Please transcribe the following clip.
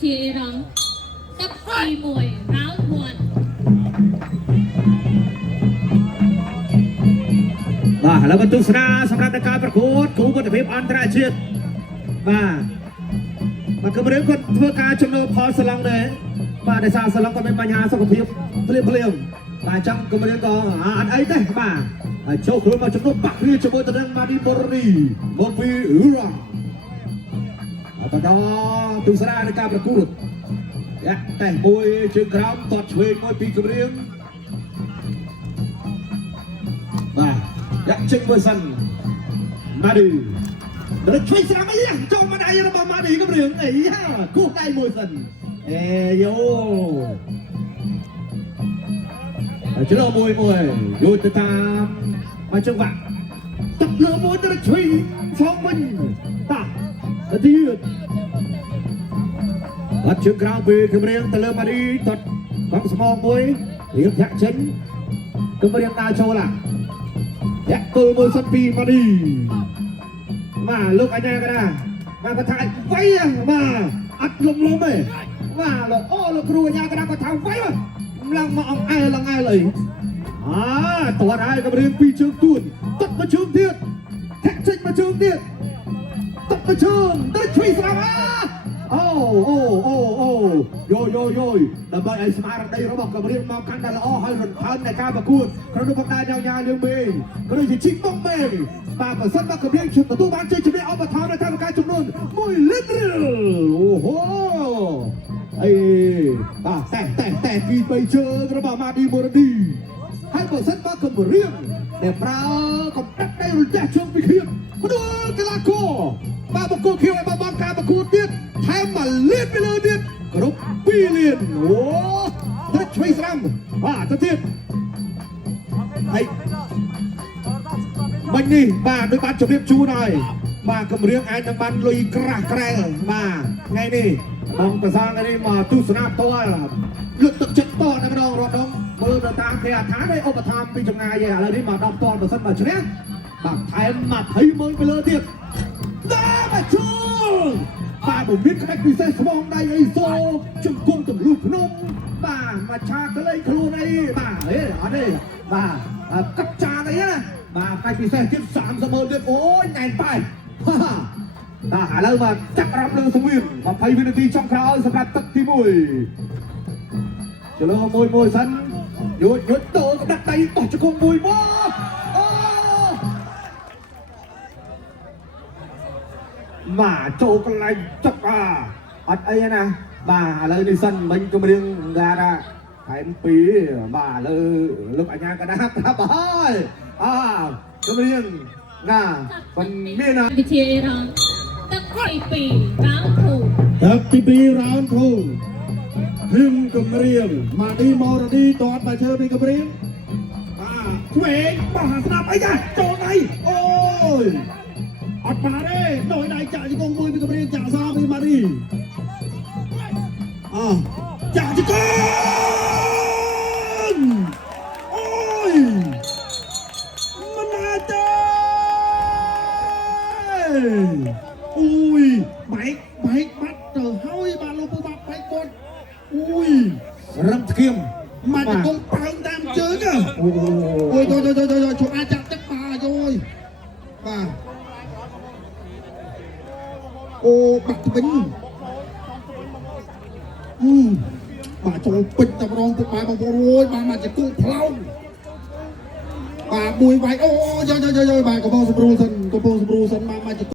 Chị rằng tập kỳ mùi ráo thuần បាទឥឡូវមកទស្សនាសម្រាប់ការប្រកួតគូវត្ថុភាពអន្តរជាតិបាទគម្រាមគាត់ធ្វើការចំណូលផលសាឡុងដែរបាទដោយសារសាឡុងគាត់មានបញ្ហាសុខភាពភ្លាមបាទចង់គម្រាមក៏អត់អីទេបាទហើយចូលខ្លួនមកចំណូលបាក់គ្នាជាមួយទៅនឹងម៉ាឌីបូរីមកពីអ៊ឺរ៉ង់បន្តទស្សនានៃការប្រកួតយ៉ាតែមួយជើងក្រោមតតឆ្វេងមួយពីគម្រាមបាទយ៉ាចេញមើលសិនម៉ាឌីដល់ជួយស្រាំអីចូលមកដៃរបស់ម៉ាឌីក៏រឿងអីគោះដៃមួយសិនអេយោជ្រើមួយយូរទៅតាមមកចង្វាក់ទឹកលើមួយទៅជួយផងវិញតាទៅទៀតអត់ជើងក្រៅពីគម្រាមទៅលើម៉ាឌីតតបងស្មងមួយរៀបធាក់ចេញគម្រាមដើរចូលយ៉ាក់គល់មួយសិនពីម៉ាឌីបាទលោកអាញាក៏ដែរបាទគាត់ថាវៃបាទអត់លំទេបាទលោកលោកគ្រូអាញាក៏ដែរគាត់ថាវៃឡើងមកអង្អែលអីតើហើយក៏រៀនពីជើងទួនទឹកមកជើងទៀតធាក់ចេញមកជើងទៀតទឹកមកជើងទៅជួយស្រាប់អូយោដើម្បីឲ្យស្មារតីរបស់កម្រិតមកកាន់តែល្អហើយរំភើបในការប្រកួតក្នុងនោះផងដែរញ៉ាំយើងមេក៏ដូចជាជីកមកមេបាទប្រសិនបើកម្រិតជួយទទួលបានជ័យជំនះអបថរនៅតាមការចំនួន1លីត្រអូហូអីបាទតែពី3ជើងរបស់ម៉ាឌីបូរ៉ាឌីហើយបើសិនបើកម្រិតដែលប្រើកំដាប់ដៃរយៈជើងពីខៀវផ្ដួលកីឡាករបាទបកគោខៀវឲ្យបានការប្រកួតទៀតថែមមកលៀនពីលើទៀតគ្រប់2លានអូទឹកឆ្វេងស្រាំបាទទៅទៀតហើយមិញនេះបាទដូចបានជម្រាបជូនហើយបាទកម្រៀងអាចនឹងបានលុយក្រាស់ក្រែលបាទថ្ងៃនេះបងប្រសាថ្ងៃនេះមកទស្សនាផ្ទាល់លើកទឹកចិត្តតតែម្ដងរត់ដងមើលទៅតាមគេអាថានេះឧបត្ថម្ភពីចម្ងាយឯឥឡូវនេះមកដល់ផ្ទាល់បើសិនមកជ្រះបាទថែម20,000ទៅលើទៀតដល់មកជួបាទបំពេញក្បាច់ពិសេសស្មងដៃអីសូជង្គង់ទម្លុះភ្នំបាទមកឆាកលេងខ្លួនអីបាទអត់ទេបាទកាត់ចានអីណាបាទក្បាច់ពិសេសទៀត30,000ទៀតអូយណែនបាយបាទឥឡូវមកចាប់រាប់លើសង្វៀន20វិនាទីចុងក្រោយសម្រាប់ទឹកទី1ចលោមួយសិនយូតតូកដាក់ដៃបោះជង្គង់មួយមកបាទចូលកន្លែងចាប់អត់អីណាបាទឥឡូវនេះសិនមិញគម្រៀងថាថែម2បាទឥឡូវលោកអាញាកណាប្រាប់ហើយគម្រៀងណាមិនមានវិជាrằng tập kỳ ráo thuần ទឹកទី2រ៉ោនធូហឹមគម្រៀងម៉ាឌីបូរ៉ាឌីតតមកជើពីគម្រៀងបាទឆ្វេងបោះស្ដាប់អីចាចូលដៃអូយអត់បានទេដោយដៃចាក់ជង្គង់មួយពីគម្រៀងចាក់សពីម៉ាឌីចាក់ជង្គង់អូយមិនអាចទេអូយបែកបាត់ទៅហើយបាទលោកពូបាក់បែកគាត់អូយរឹងធ្ងៀមមកជង្គង់ប៉ើងតាមជើងអូយជួយអាចចាក់ទឹកបាទយោយបាទអូបាក់វិញបាទចូលពេញតែម្ដងពុកម៉ែបងប្អូនអូយបាទមកជង្គង់ផ្លោងបាទមួយវាយអូយបាទកំពុងសម្រួលសិនកំពុងសម្រួល